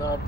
Good.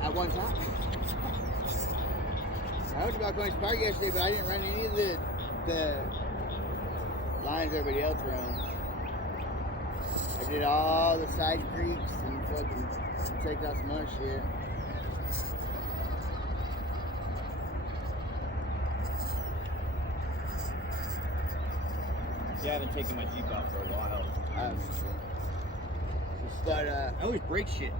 At one time. I was about going to Spark yesterday, but I didn't run any of the lines everybody else runs. I did all the side creeks and fucking checked out some other shit. Yeah, I haven't taken my Jeep out for a while. But I always break shit.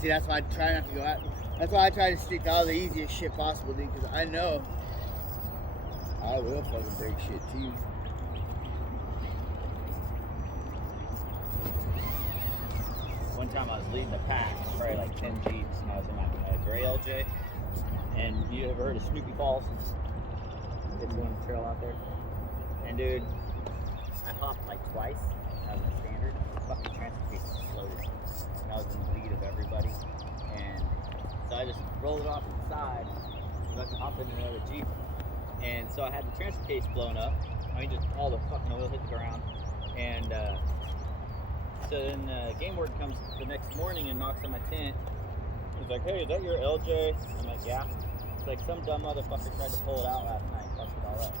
See, that's why I try not to go out. That's why I try to stick to all the easiest shit possible, dude, because I know I will fucking break shit too. One time I was leading the pack, probably like 10 Jeeps, and I was in my gray LJ. And you ever heard of Snoopy Falls? It's on the trail out there. And dude, I hopped like twice as a standard. The fucking transportation exploded. And I was in the lead of everybody. And so I just rolled it off to the side so I could hop into another Jeep. And so I had the transfer case blown up. I mean, just all the fucking oil hit the ground. And so then game ward comes the next morning and knocks on my tent. He's like, hey, is that your LJ? I'm like, yeah. It's like some dumb motherfucker tried to pull it out last night, fucked it all up.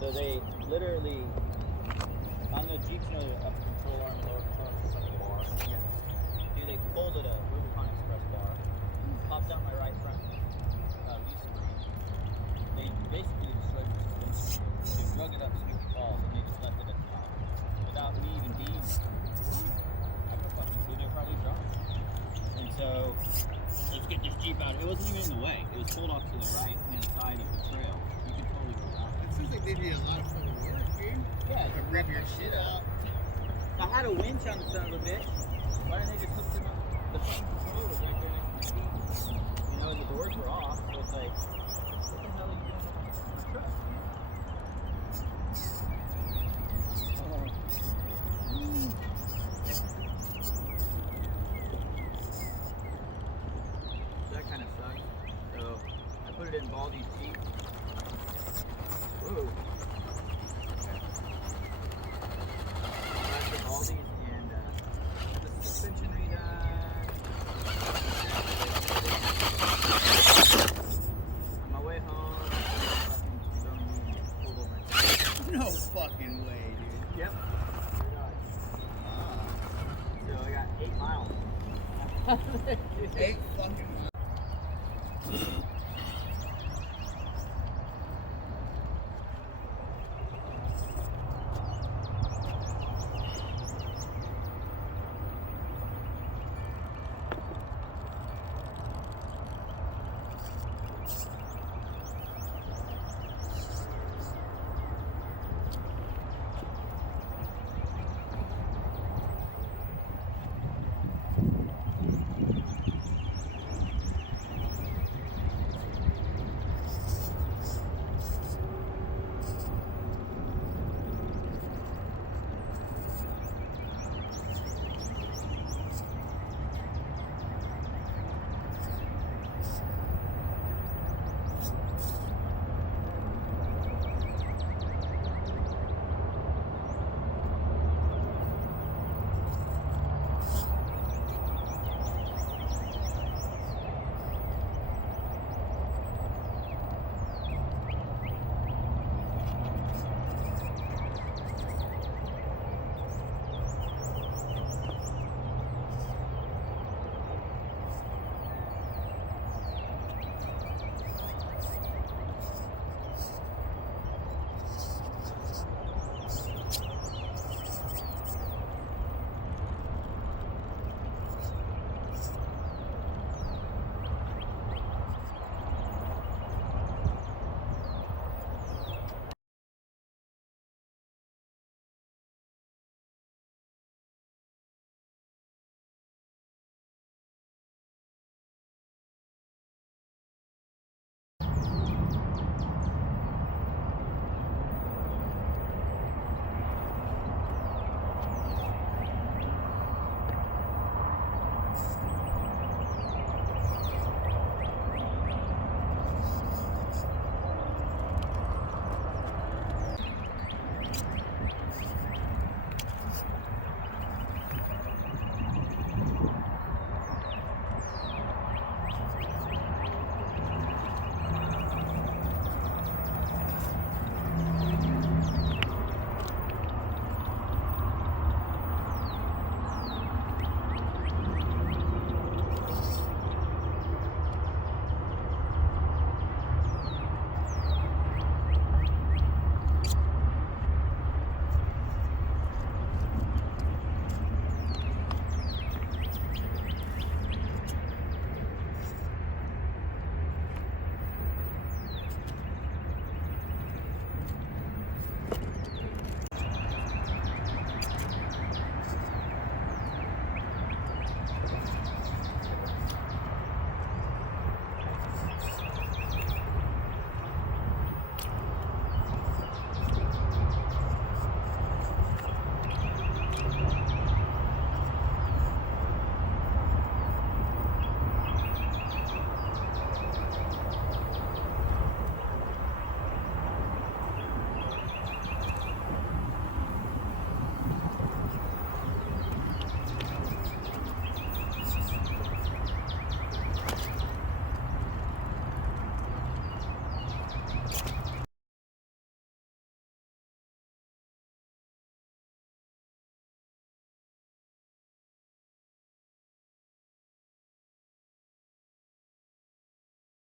So they literally, on the Jeeps, you know, the upper control arm, lower control arm, it's like a bar. Yeah. Dude, they folded a Rubicon Express bar, popped out my right front leaf spring. They basically destroyed the suspension. They drug it up Snoopy Falls and they just left it at the top without me even being there. I could fucking see they're probably drunk. And so, as let's get this Jeep out. It wasn't even in the way. It was pulled off to the right hand side of the trail. You can totally go around. It seems like they did a lot of fucking work, dude. Yeah, To rip your shit out. I had a winch on the son of a bitch. Why didn't they just hook them up? The fucking control was right there next to the seat. You know, and the doors were off, so it's like, what the hell are you doing with the truck? So that kind of sucks. So I put it in Baldy's Jeep. Whoa. Back to Baldy's and the suspension redone. On my way home, pulled over. No fucking way, dude. Yep. Ah. So I got 8 miles. 8 fucking miles.